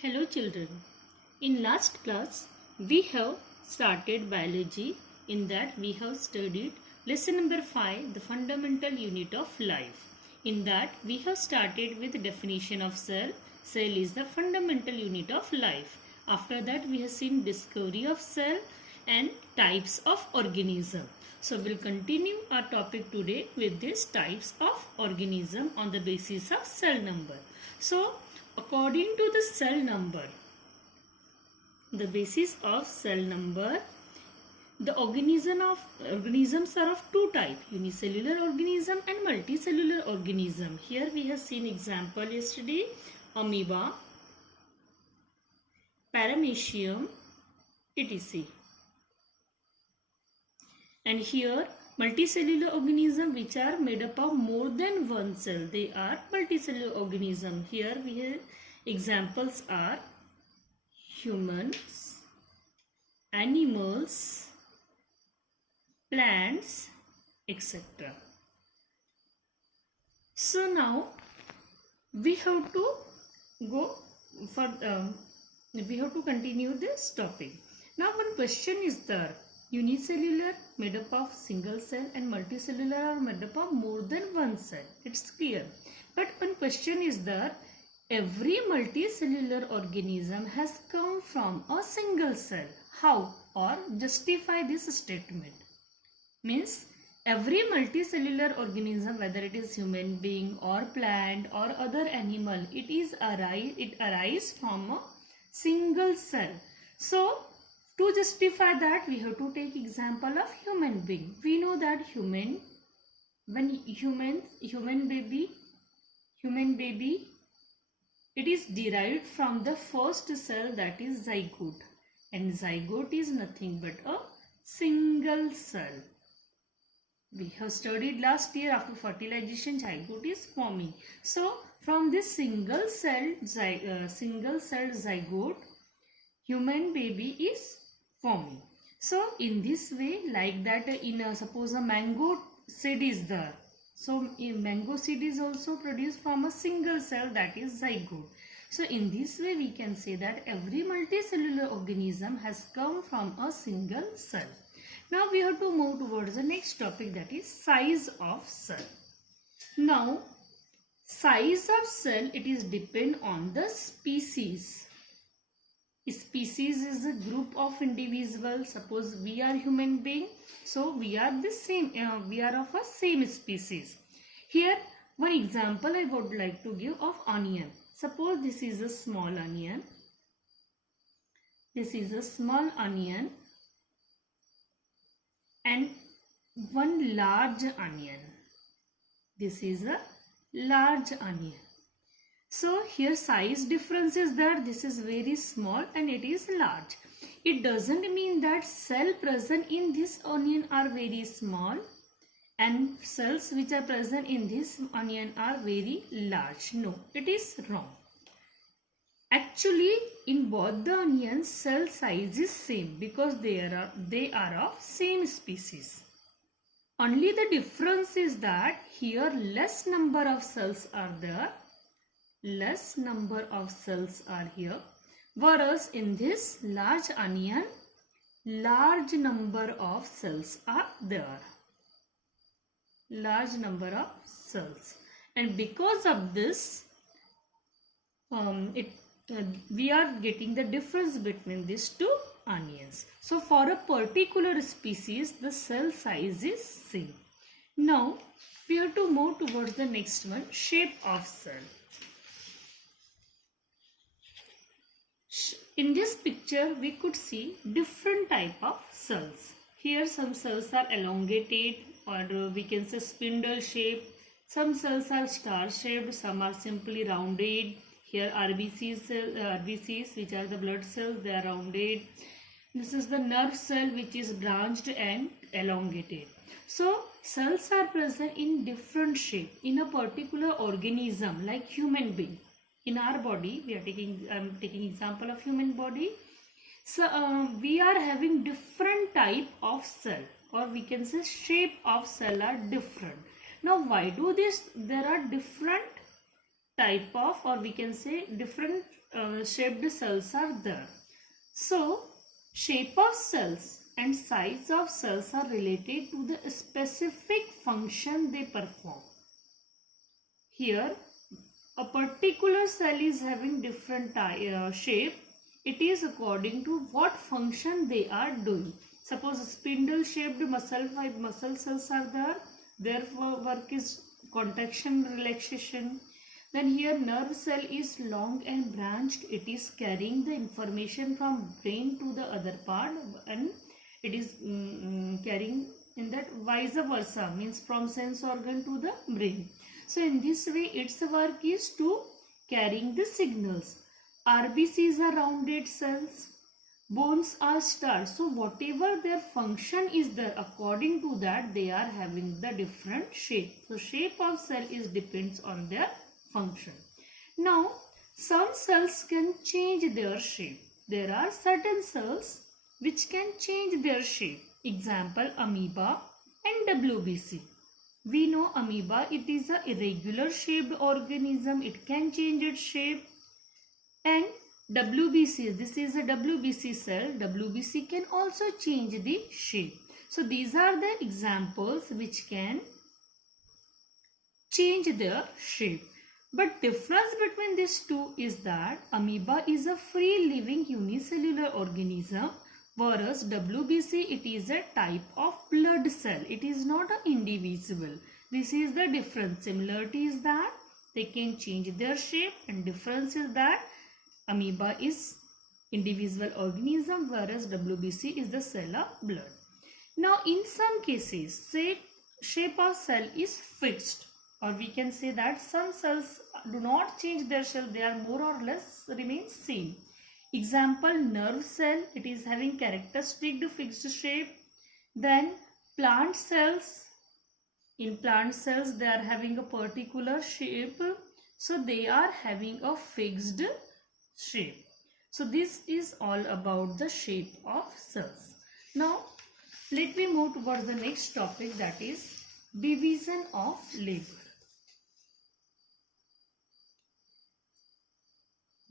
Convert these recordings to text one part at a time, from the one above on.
Hello children. In last class we have started biology. In that we have studied lesson number 5, the fundamental unit of life. In that we have started with the definition of cell. Cell is the fundamental unit of life. After that we have seen discovery of cell and types of organism. So we'll continue our topic today with these types of organism on the basis of cell number. So according to the cell number, the basis of cell number, the organisms are of two types, unicellular organism and multicellular organism. Here we have seen example yesterday, amoeba, paramecium, etc. And here multicellular organism which are made up of more than one cell, they are multicellular organism. Here we have examples are humans, animals, plants, etc. So now we have to go for we have to continue this topic. Now one question is there. Unicellular made up of single cell and multicellular are made up of more than one cell. It's clear. But one question is there. Every multicellular organism has come from a single cell. How? Or justify this statement. Means every multicellular organism, whether it is human being or plant or other animal, it arises from a single cell. So to justify that, we have to take example of human being. We know that human baby, it is derived from the first cell, that is zygote, and zygote is nothing but a single cell. We have studied last year, after fertilization zygote is forming. So from this single cell zygote, human baby is forming. So in this way, like that, suppose a mango seed is there. So mango seed is also produced from a single cell, that is zygote. So in this way we can say that every multicellular organism has come from a single cell. Now we have to move towards the next topic, that is size of cell. Now size of cell, it is depend on the species. Species is a group of individuals. Suppose we are human being, so we are the same, we are of a same species. Here one example I would like to give of onion. Suppose this is a small onion, and one large onion. This is a large onion. So here size difference is there. This is very small and it is large. It doesn't mean that cell present in this onion are very small and cells which are present in this onion are very large. No, it is wrong. Actually, in both the onions, cell size is same because they are of same species. Only the difference is that here less number of cells are there. Less number of cells are here, whereas in this large onion, large number of cells are there. Large number of cells, and because of this, we are getting the difference between these two onions. So for a particular species, the cell size is same. Now we have to move towards the next one, shape of cell. In this picture, we could see different type of cells. Here some cells are elongated, or we can say spindle shaped. Some cells are star shaped, some are simply rounded. Here RBCs, which are the blood cells, they are rounded. This is the nerve cell, which is branched and elongated. So cells are present in different shape in a particular organism, like human being. In our body, we are taking example of human body. So we are having different type of cell, or we can say shape of cell are different. Now why do this? There are different type of, or we can say different shaped cells are there. So shape of cells and size of cells are related to the specific function they perform. Here a particular cell is having different shape. It is according to what function they are doing. Suppose spindle shaped muscle cells are there. Their work is contraction, relaxation. Then here nerve cell is long and branched. It is carrying the information from brain to the other part, and it is carrying in that vice versa, means from sense organ to the brain. So in this way its work is to carrying the signals. RBCs are rounded cells. Bones are stars. So whatever their function is there, according to that they are having the different shape. So shape of cell is depends on their function. Now some cells can change their shape. There are certain cells which can change their shape. Example, amoeba and WBC. We know amoeba, it is a irregular shaped organism. It can change its shape. And WBC, this is a WBC cell. WBC can also change the shape. So these are the examples which can change their shape. But difference between these two is that amoeba is a free living unicellular organism, whereas WBC, it is a type of blood cell. It is not an individual. This is the difference. Similarity is that they can change their shape, and difference is that amoeba is individual organism, whereas WBC is the cell of blood. Now in some cases, say shape of cell is fixed, or we can say that some cells do not change their shape, they are more or less remain same. Example, nerve cell, it is having characteristic fixed shape. Then plant cells, in plant cells they are having a particular shape, so they are having a fixed shape. So this is all about the shape of cells. Now let me move towards the next topic, that is division of labor.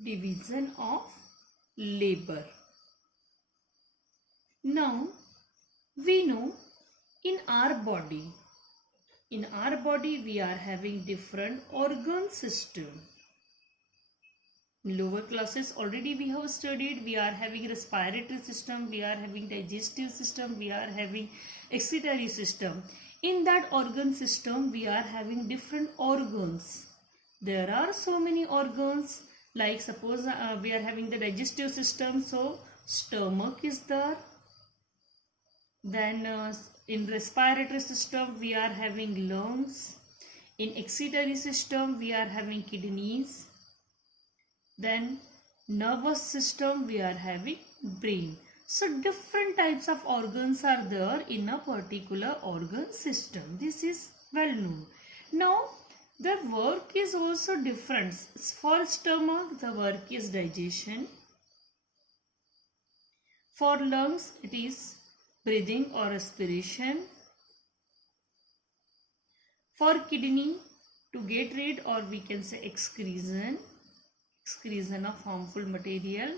Division of labor. Now we know in our body we are having different organ system. In lower classes already we have studied, we are having respiratory system, we are having digestive system, we are having excretory system. In that organ system we are having different organs. There are so many organs, like suppose we are having the digestive system, so stomach is there. Then in respiratory system we are having lungs. In excretory system we are having kidneys. Then nervous system we are having brain. So different types of organs are there in a particular organ system. This is well known. Now the work is also different. For stomach the work is digestion. For lungs it is breathing or respiration. For kidney, to get rid, or we can say excretion of harmful material.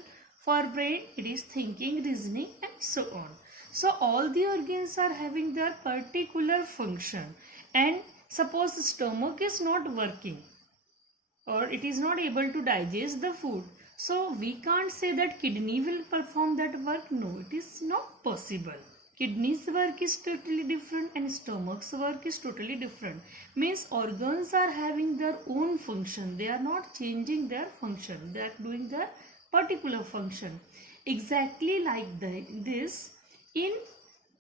For brain it is thinking, reasoning and so on. So all the organs are having their particular function, and suppose the stomach is not working or it is not able to digest the food, so we can't say that kidney will perform that work. No, it is not possible. Kidney's work is totally different and stomach's work is totally different. Means organs are having their own function. They are not changing their function. They are doing their particular function. Exactly like this in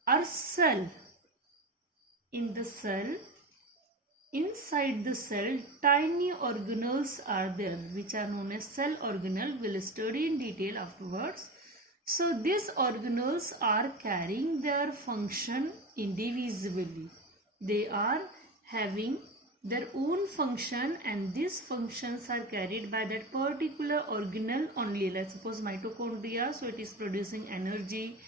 our cell. In the cell, inside the cell, tiny organelles are there which are known as cell organelle. We will study in detail afterwards. So these organelles are carrying their function indivisibly. They are having their own function, and these functions are carried by that particular organelle only. Let's suppose mitochondria, so it is producing energy.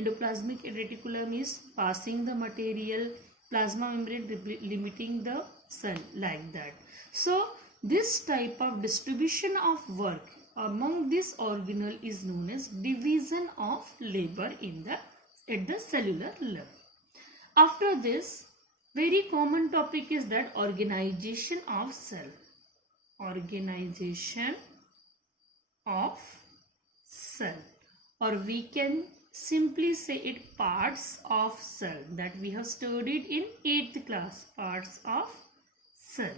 Endoplasmic reticulum is passing the material. Plasma membrane limiting the cell, like that. So This type of distribution of work among this organelle is known as division of labor at the cellular level. After this, very common topic is that organization of cell. Organization of cell, or we can simply say it parts of cell, that we have studied in 8th class, parts of cell.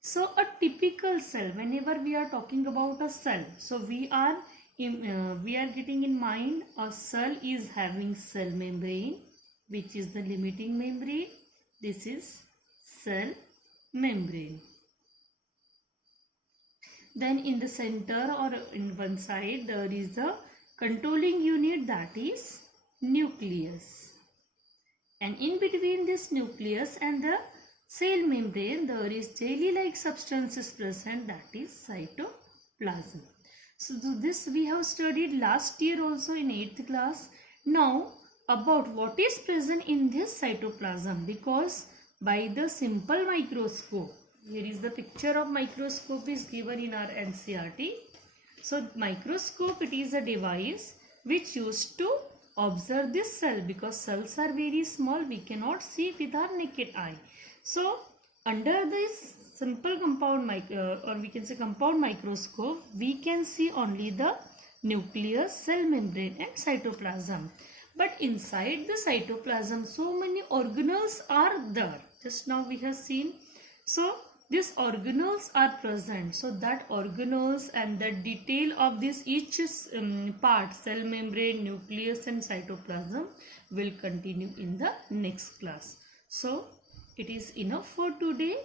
So a typical cell, whenever we are talking about a cell, so we are getting in mind a cell is having cell membrane, which is the limiting membrane. This is cell membrane. Then in the center or in one side there is a controlling unit, that is nucleus. And in between this nucleus and the cell membrane there is jelly-like substances present, that is cytoplasm. So this we have studied last year also in 8th class. Now about what is present in this cytoplasm, because by the simple microscope, here is the picture of microscope is given in our NCERT. So microscope, it is a device which used to observe this cell, because cells are very small, we cannot see with our naked eye. So under this simple compound or we can say compound microscope, we can see only the nucleus, cell membrane and cytoplasm. But inside the cytoplasm, so many organelles are there. Just now we have seen. So these organelles are present. So that organelles and the detail of this each part, cell membrane, nucleus and cytoplasm, will continue in the next class. So it is enough for today.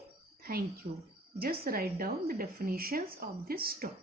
Thank you. Just write down the definitions of this topic.